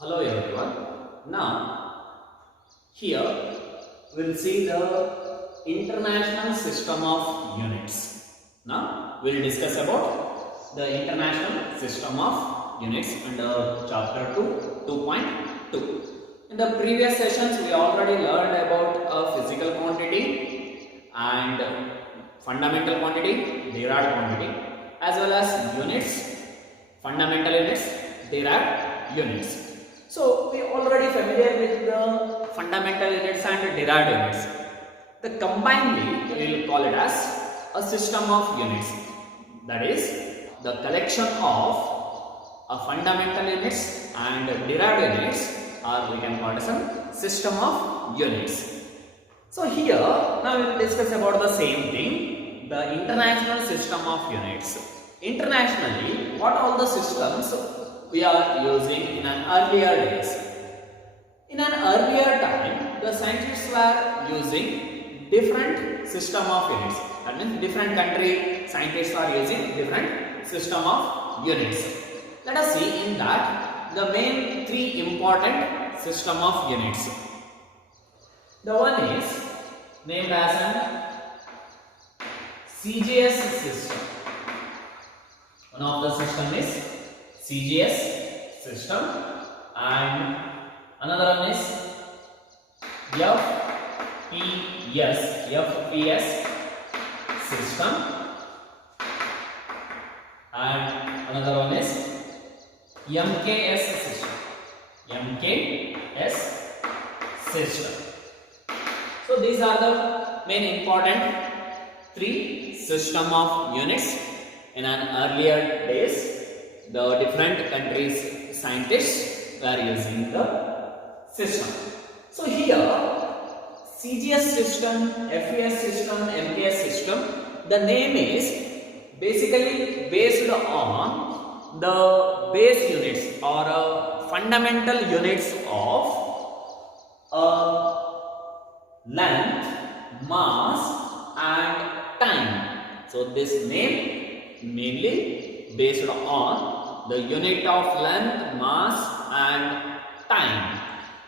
Hello everyone. Now here we will see the international system of units. Now we will discuss about the international system of units under chapter 2.2. In the previous sessions we already learned about a physical quantity and fundamental quantity, derived quantity, as well as units, fundamental units, derived units. So we already familiar with the fundamental units and derived units. The combinedly we will call it as a system of units. That is the collection of a fundamental units and derived units, or we can call it as a system of units. So here now we will discuss about the same thing, the international system of units. Internationally, what all the systems we are using in an earlier days. In an earlier time, the scientists were using different system of units. That means different country scientists are using different system of units. Let us see in that the main three important system of units. The one is named as an CGS system. One of the system is CGS system, and another one is FPS system, and another one is MKS system. So these are the main important three system of units. In an earlier days, the different countries scientists were using the system. So here CGS system, FES system, MKS system, the name is basically based on the base units or fundamental units of length, mass and time. So this name mainly based on the unit of length, mass and time.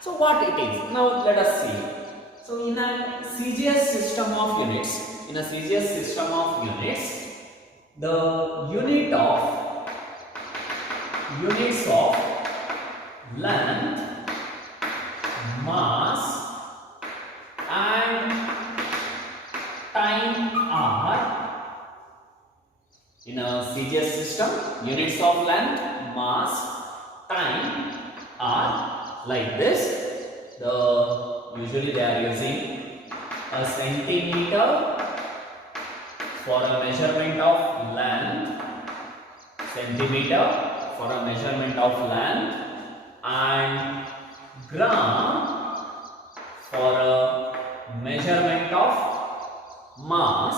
So what it is? Now let us see. So in a CGS system of units, the units of length, mass and time are, in a CGS system, units of length, mass, time are like this. Usually they are using a centimeter for a measurement of length, and gram for a measurement of mass,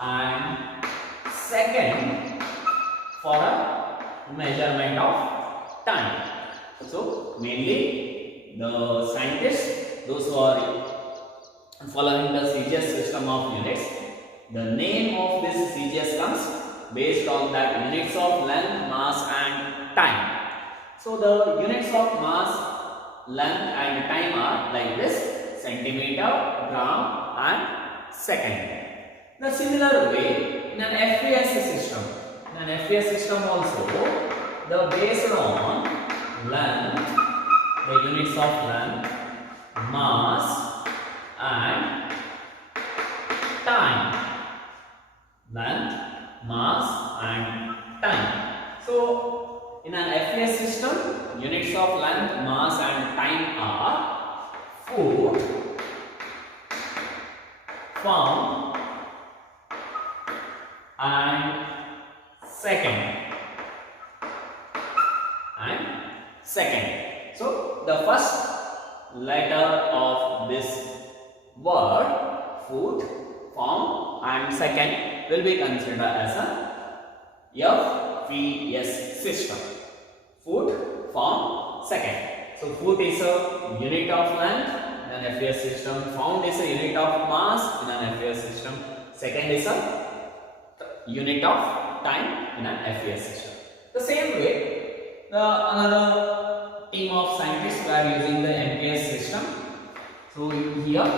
and second for a measurement of time. So mainly the scientists, those who are following the CGS system of units, the name of this CGS comes based on that units of length, mass and time. So the units of mass, length and time are like this: centimeter, gram and second. The similar way in an FPS system, also the based on length, the units of length, mass and time. So in an FPS system, units of length, mass and time are foot, pound and second. So the first letter of this word, foot, pound and second, will be considered as a FPS system. Foot, pound, second. So foot is a unit of length in an FPS system, pound is a unit of mass in an FPS system, second is a unit of time in an FPS system. The same way, another team of scientists who are using the MKS system. So here,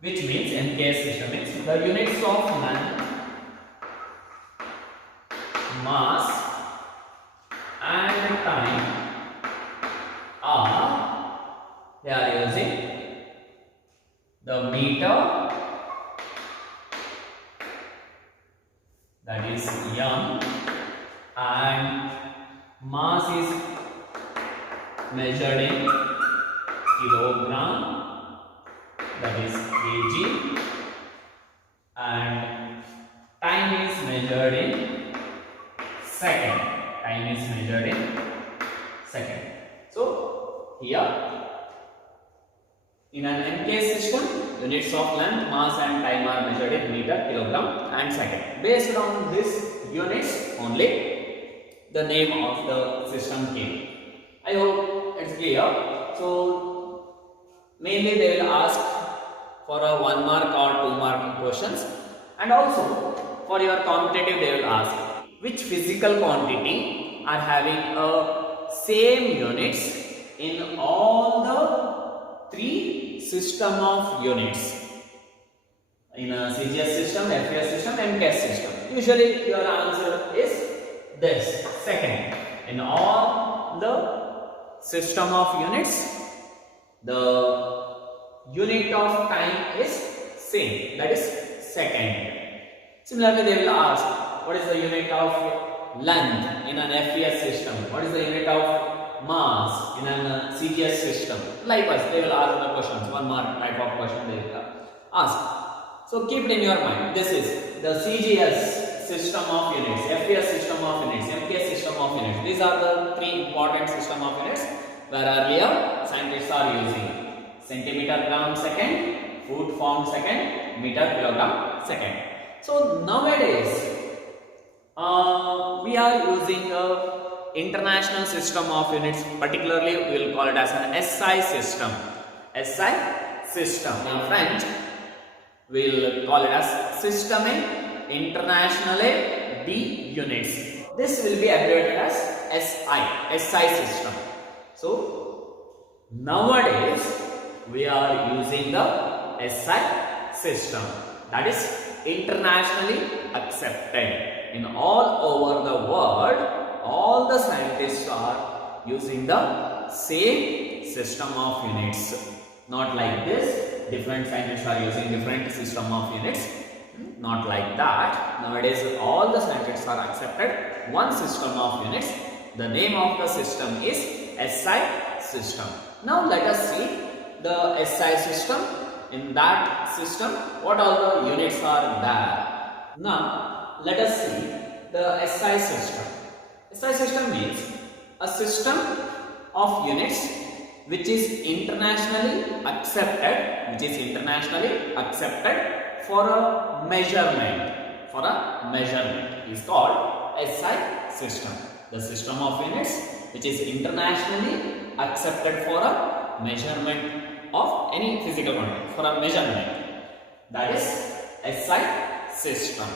which means MKS system means the units of length, mass and time they are using the meter, that is m, and mass is measured in kilogram, that is kg, and time is measured in second. Time is measured in second. So here in an MKS system, units of length, mass and time are measured in meter, kilogram and second. Based on this units only, the name of the system came. I hope it's clear. So mainly they will ask for a 1 mark or 2 mark questions, and also for your competitive they will ask which physical quantity are having a same units in all the 3 system of units. In a CGS system, FES system, MKS system. Usually your answer is this, second. In all the system of units, the unit of time is same, that is second. Similarly, they will ask what is the unit of length in an FES system, what is the unit of mass in an CGS system. Likewise, they will ask the questions, 1 mark type of question they will ask. So keep it in your mind. This is the CGS system of units, FES system of units, MKS system of units. These are the 3 important system of units where earlier scientists are using centimeter gram second, foot form second, meter kilogram second. So nowadays we are using a international system of units, particularly we will call it as an SI system. SI system. In French, we will call it as Système Internationale de Units. This will be abbreviated as SI system. So nowadays we are using the SI system, that is internationally accepted. In all over the world, all the scientists are using the same system of units. Not like this, different scientists are using different system of units. Not like that. Nowadays all the scientists are accepted one system of units. The name of the system is SI system. Now let us see the SI system. In that system, what all the units are there? Now let us see the SI system. SI system means a system of units which is internationally accepted, for a measurement. Is called SI system. The system of units which is internationally accepted for a measurement of any physical quantity, for a measurement, that is SI system.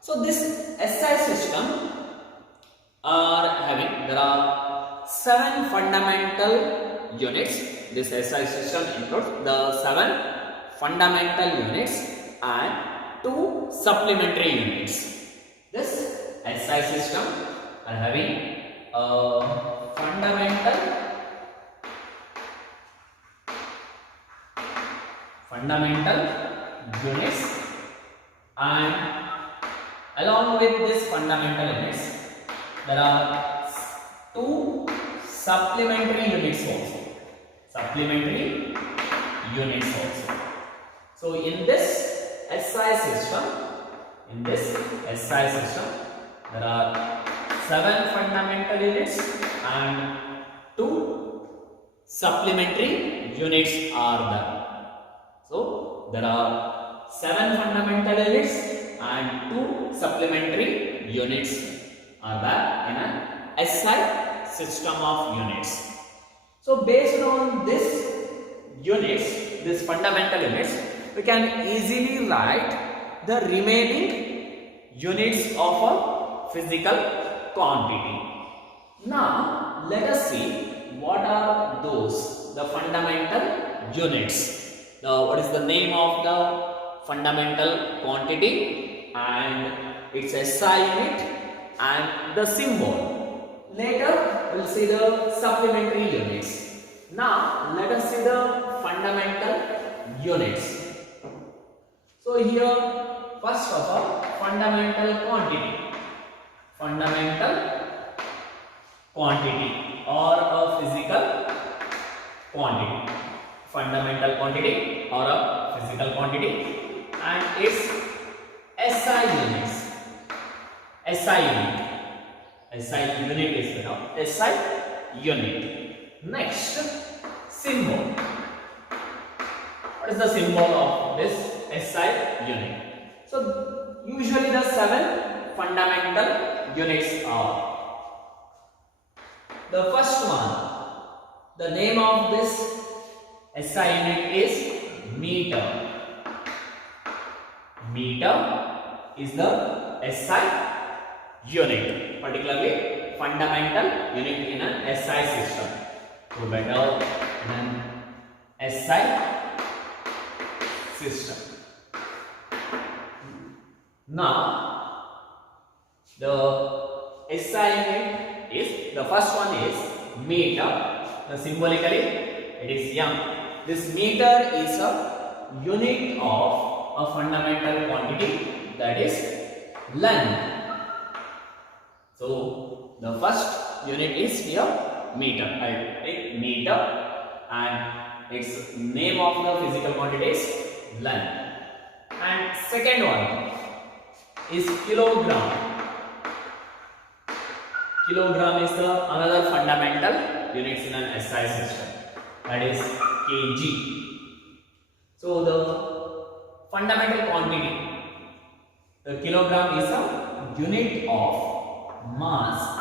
So this SI system there are 7 fundamental units. This SI system includes the 7 fundamental units and 2 supplementary units. This SI system are having fundamental units, and along with this fundamental units there are 2 supplementary units also. So in this SI system, there are 7 fundamental units and 2 supplementary units are there. So there are 7 fundamental units and 2 supplementary units are there in an SI system of units. So based on this fundamental units, we can easily write the remaining units of a physical quantity. Now let us see what are those, the fundamental units. What is the name of the fundamental quantity and its SI unit and the symbol. Later we will see the supplementary units. Now let us see the fundamental units. So here, first of all, fundamental quantity. Fundamental quantity or a physical quantity. Fundamental quantity or a physical quantity and its SI units. SI unit. SI unit is the SI unit. Next, symbol. What is the symbol of this SI unit? So usually the 7 fundamental units are. The first one, the name of this SI unit is meter. Meter is the SI unit, particularly fundamental unit in an SI system. So better than SI system. Now, the SI unit is, the first one is meter. Symbolically, it is M. This meter is a unit of a fundamental quantity, that is length. So, the first unit is here meter. I take meter and its name of the physical quantity is length. And second one is kilogram. Kilogram is the another fundamental units in an SI system, that is kg. So the fundamental quantity, the kilogram is a unit of mass.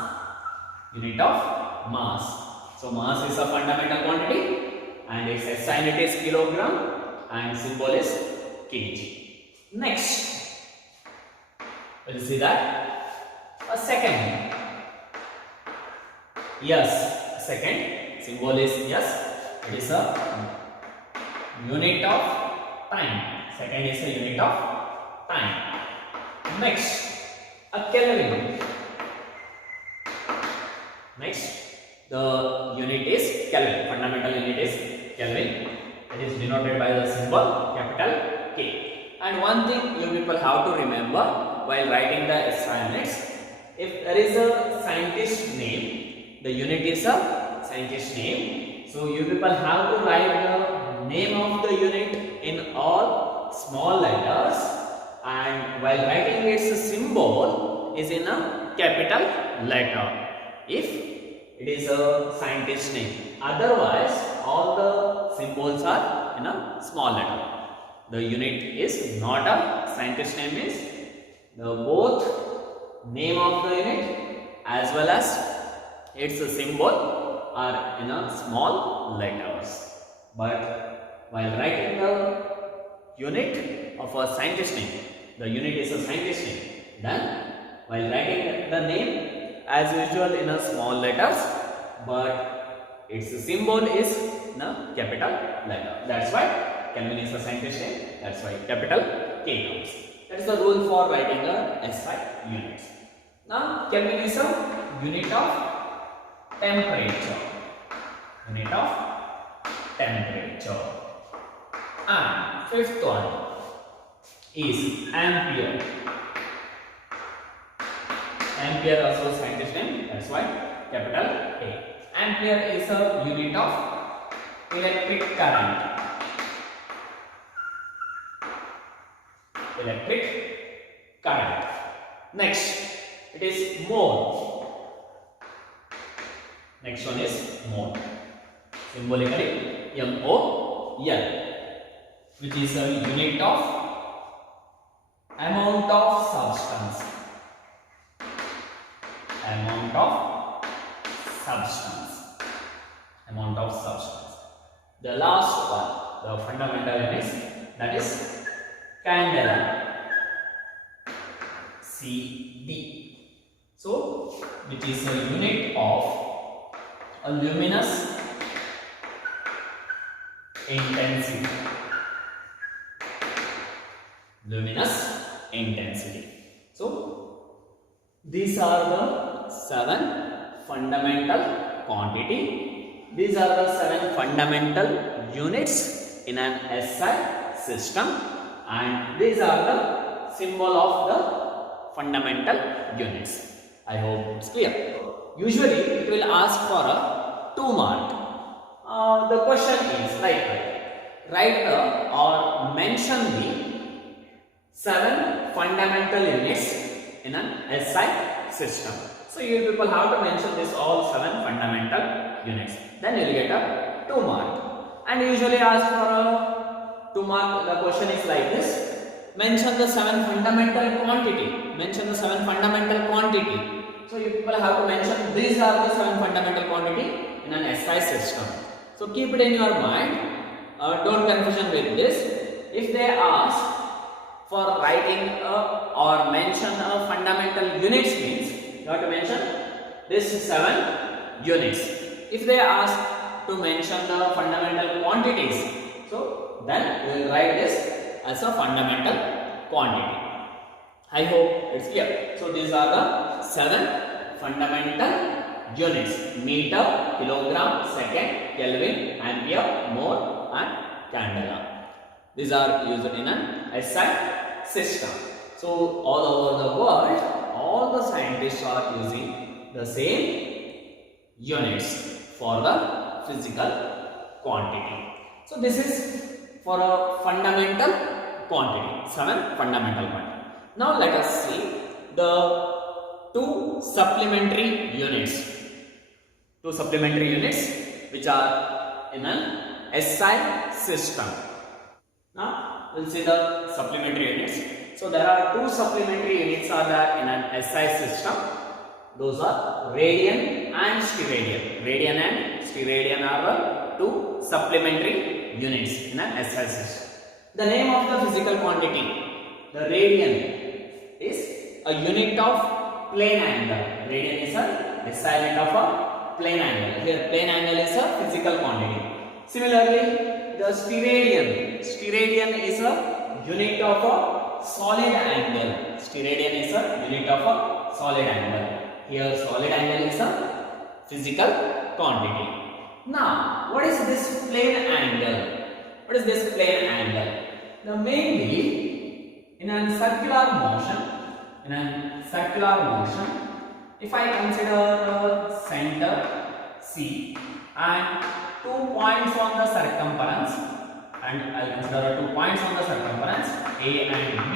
Unit of mass. So mass is a fundamental quantity and its SI unit is kilogram and symbol is kg. Next, we'll see that a second. Yes, second symbol is yes. It is a unit of time. Second is a unit of time. Next, a Kelvin. Next, the unit is Kelvin. Fundamental unit is Kelvin. It is denoted by the symbol capital K. And one thing you people have to remember while writing the SI units, if there is a scientist name, the unit is a scientist name. So you people have to write the name of the unit in all small letters, and while writing its symbol is in a capital letter if it is a scientist name. Otherwise, all the symbols are in a small letter. The unit is not a scientist name, means the both name of the unit as well as its symbol are in a small letters. But while writing the unit of a scientist name, the unit is a scientist name, then while writing the name as usual in a small letters, but its symbol is in a capital letter. That's why Kelvin is a scientist name, that's why capital K comes. That is the rule for writing a SI units. Now Kelvin is a unit of temperature. Unit of temperature. And fifth one is ampere. Ampere also scientist name, that's why capital A. Ampere is a unit of electric current. Electric current. Next, it is mole. Next one is mole. Symbolically MOL, which is a unit of amount of substance. Amount of substance. Amount of substance. The last one, the fundamental units, that is candela. CD. So, which is a unit of a luminous intensity. Luminous intensity. So these are the 7 fundamental quantity. These are the 7 fundamental units in an SI system, and these are the symbol of the fundamental units. I hope it's clear. Usually it will ask for a 2 mark. The question is like write or mention the 7 fundamental units in an SI system. So you people have to mention this all 7 fundamental units. Then you will get a 2 mark. And usually ask for a 2 mark. The question is like this: mention the 7 fundamental quantity. Mention the 7 fundamental quantity. So you people have to mention these are the 7 fundamental quantity in an SI system. So keep it in your mind. Don't confusion with this. If they ask for writing or mention a fundamental units, means you have to mention this 7 units. If they ask to mention the fundamental quantities, so then we will write this as a fundamental quantity. I hope it's clear. So these are the 7 fundamental units: meter, kilogram, second, Kelvin, ampere, mole and candela. These are used in an SI system. So all over the world, all the scientists are using the same units for the physical quantity. So this is for a fundamental quantity, 7 fundamental quantity. Now let us see the 2 supplementary units. 2 supplementary units which are in an SI system. Now we'll see the supplementary units. So there are 2 supplementary units are there in an SI system. Those are radian and steradian. Radian and steradian are the 2 supplementary units in an SI system. The name of the physical quantity, the radian, is a unit of plane angle. Radian is a SI unit of a plane angle. Here plane angle is a physical quantity. Similarly, the steradian is a unit of a solid angle. Steradian is a unit of a solid angle. Here solid angle is a physical quantity. Now what is this plane angle? What is this plane angle? Now mainly in a circular motion, if I consider the center C and 2 points on the circumference, and I'll consider 2 points on the circumference A and B.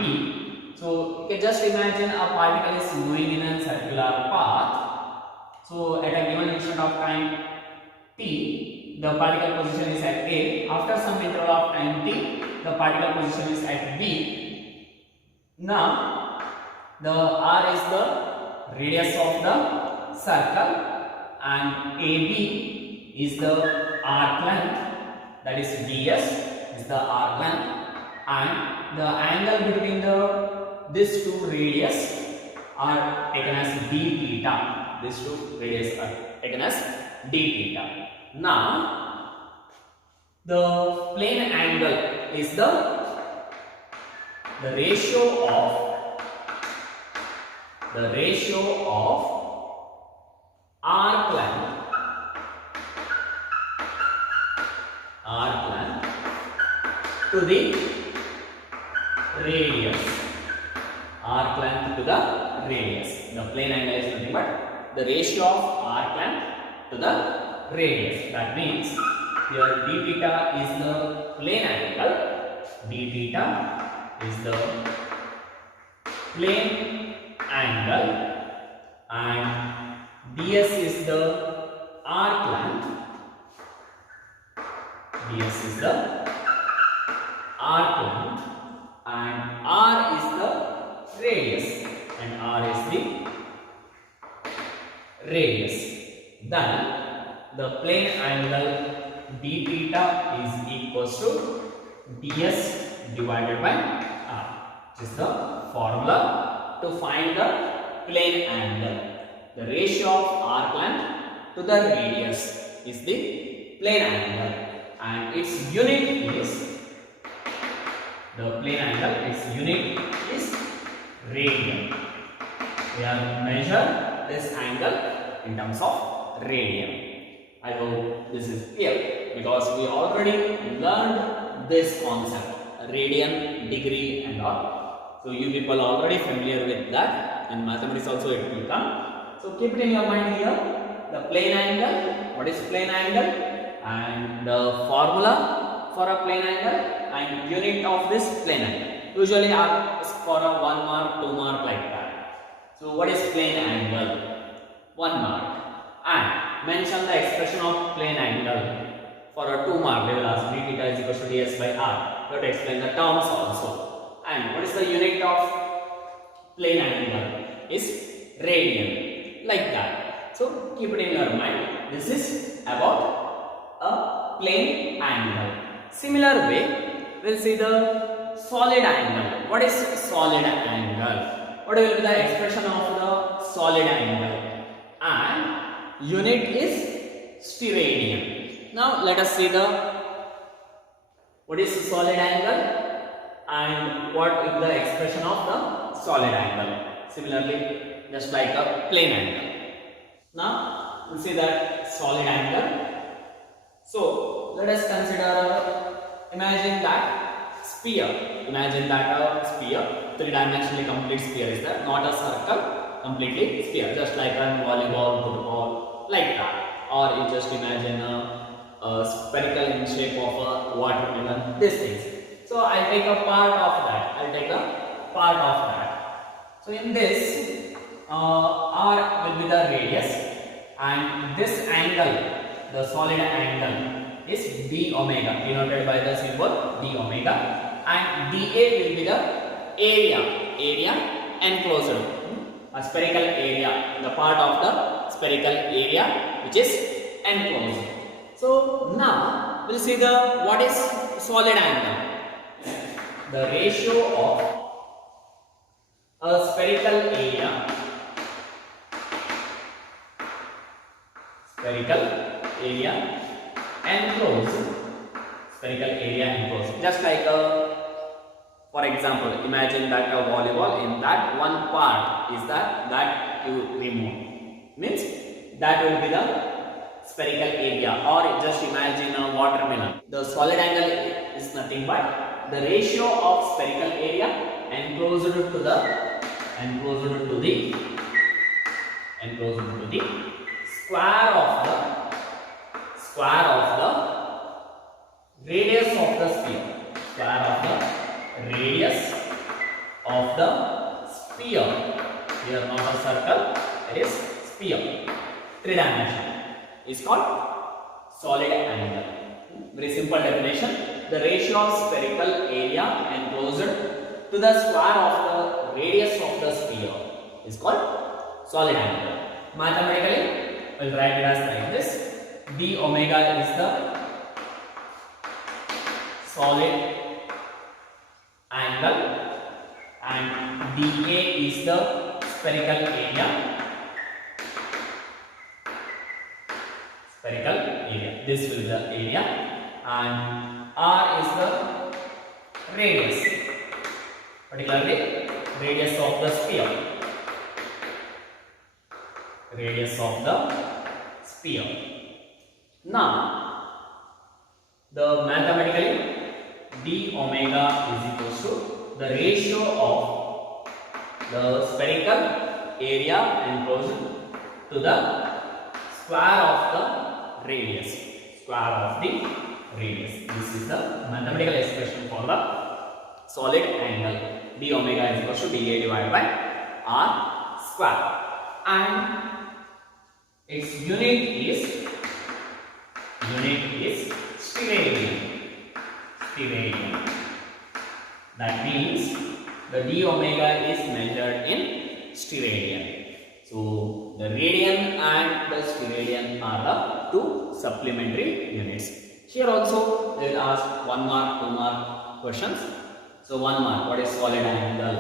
So you can just imagine a particle is moving in a circular path. So at a given instant of time t, the particle position is at A. After some interval of time t, the particle position is at B. Now the R is the radius of the circle and AB is the arc length, that is ds is the arc length, and the angle between these 2 radius are taken as d theta. These 2 radius are taken as d theta. Now the plane angle is the ratio of arc length to the radius. Arc length to the radius. The plane angle is nothing but the ratio of arc length to the radius. That means here d theta is the plane angle. D theta is the plane angle and ds is the arc length. ds is the arc length and r is the radius, and r is the radius. Then the plane angle d theta is equals to ds divided by r. This is the formula to find the plane angle. The ratio of arc length to the radius is the plane angle, and its unit is the plane angle. Its unit is radian. We have measured this angle in terms of radian. I hope this is clear, because we already learned this concept, radian, degree and all. So you people are already familiar with that. In mathematics also it will come. So keep it in your mind here. The plane angle, what is plane angle, and the formula for a plane angle and unit of this plane angle. Usually ask for a 1 mark, 2 mark like that. So what is plane angle? 1 mark. And mention the expression of plane angle. For a 2 mark, they will ask d theta is equal to ds by r. You have to explain the terms also. And what is the unit of plane angle? Is radian. Like that. So keep it in your mind. This is about a plane angle. Similar way, we'll see the solid angle. What is solid angle? What will be the expression of the solid angle? And unit is steradian. Now let us see what is solid angle and what is the expression of the solid angle. Similarly, just like a plane angle. Now we'll see that solid angle. So let us consider, imagine that sphere. Imagine that a sphere, 3-dimensionally complete sphere is there, not a circle, completely sphere, just like a volleyball, football, like that. Or you just imagine a spherical in shape of a watermelon, these things. So I'll take a part of that. I'll take a part of that. So in this, r will be the radius, and this angle, the solid angle, is d omega, denoted by the symbol d omega, and dA will be the area enclosed, a spherical area, the part of the spherical area which is enclosed. So now we'll see what is solid angle. The ratio of a spherical area enclosed, just like for example, imagine that a volleyball, in that one part is that you remove, means that will be the spherical area. Or just imagine a watermelon. The solid angle is nothing but the ratio of spherical area enclosed to the square of the radius of the sphere. Here not a circle, it is sphere. 3-dimensional is called solid angle. Very simple definition. The ratio of spherical area enclosed to the square of the radius of the sphere is called solid angle. Mathematically, we'll write it as like this. D omega is the solid angle and dA is the spherical area. This will be the area, and R is the radius, particularly radius of the sphere. Now, the mathematically d omega is equal to the ratio of the spherical area enclosed to the square of the radius. This is the mathematical expression for the solid angle. D omega is equal to dA divided by r square, and its unit is steradian. That means the d omega is measured in steradian. So the radian and the steradian are the two supplementary units. Here also they will ask 1 mark, 2 mark questions. So 1 mark, what is solid angle,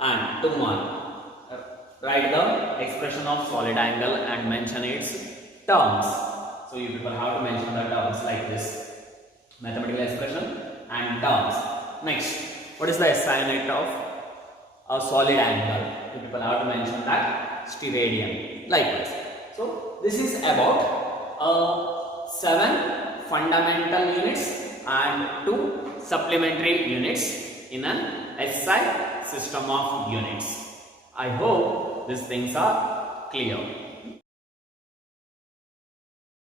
and 2 mark, write the expression of solid angle and mention its terms. So you people have to mention the terms like this. Mathematical expression and terms. Next, what is the SI unit of a solid angle? You people have to mention that steradian. Likewise. So this is about 7 fundamental units and 2 supplementary units in an SI system of units. I hope these things are clear.